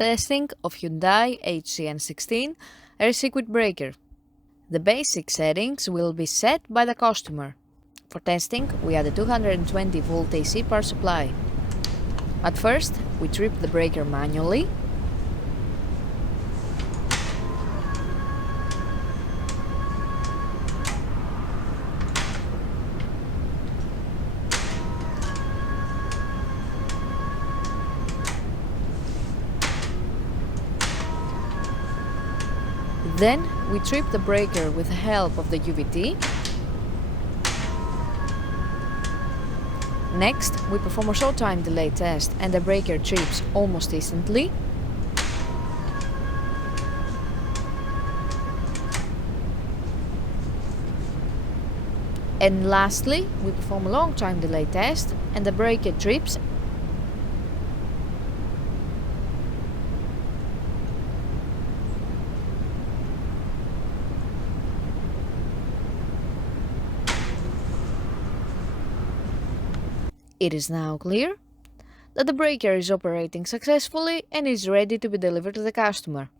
testing of Hyundai HGN16 air circuit breaker. The basic settings will be set by the customer. For testing, we add a 220 volt AC power supply. At first, we trip the breaker manually. Then we trip the breaker with the help of the UVT. Next, we perform a short time delay test and the breaker trips almost instantly. And lastly, we perform a long time delay test and the breaker trips . It is now clear that the breaker is operating successfully and is ready to be delivered to the customer.